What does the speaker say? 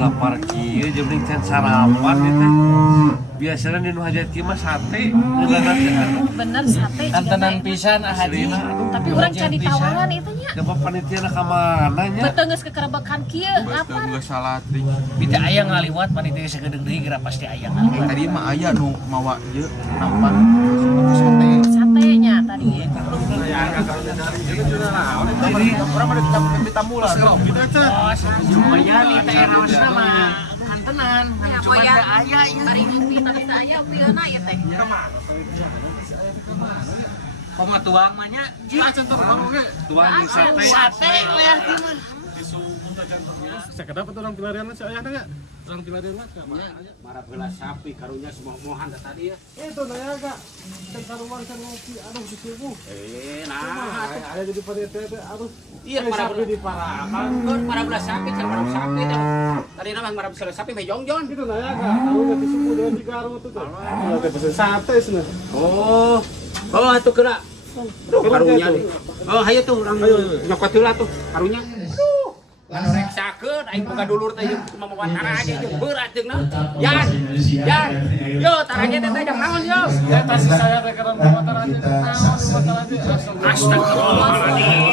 lapar kieu jeung mending can sarapan itu. Biasana di nu hajat kieu mah sate. Bener sate juga. Antenan pisan ah haji. Tapi urang can ditawaran itu nya. Coba panitiana ka mana nya? Betul geus kekerebekan kieu lapar. Geus salatri. Bita aya ngaliwat panitia sagedeg deui geura pasti aya ngaliwat. Tadi mah aya nu mawa ieu nampan sate. Satenya tadi. Lumayan di daerah sama antenan. Cuma ada aya ieu. Hari ini tapi aya pieuna ya teh. Koma tuang mah nya. Tuang jeung sate. Sate we mah. Saya kenapa tuh orang pelarian si ayah nanya? Orang pelarian mas marah belas sapi karunya semua mohan tadi ya. itu nanya kak. Kan karuan kan ngopi, aduh di subuh. Nah, Ayah jadi panitia, aduh. iya Sapi marah diparakan. kan marah belas sapi kan marah sapi dah. Tadi nama marah belas sapi be jongjon. Itu nanya kak, karunya di subuh dengan di karung itu tuh. Kalau kita pesen sate sana. Oh itu kira. Aduh karunya nih. Oh hayo tuh orang nyokot heula tuh karunya. Reksakeun aing boga dulur teh jeung kumaha tara aja jeung berat jeung naon. Yan. Yo taranya teh jeung naon yo. Ya tasih saya teh karena motor aja. Motor aja. Astagfirullahaladzim.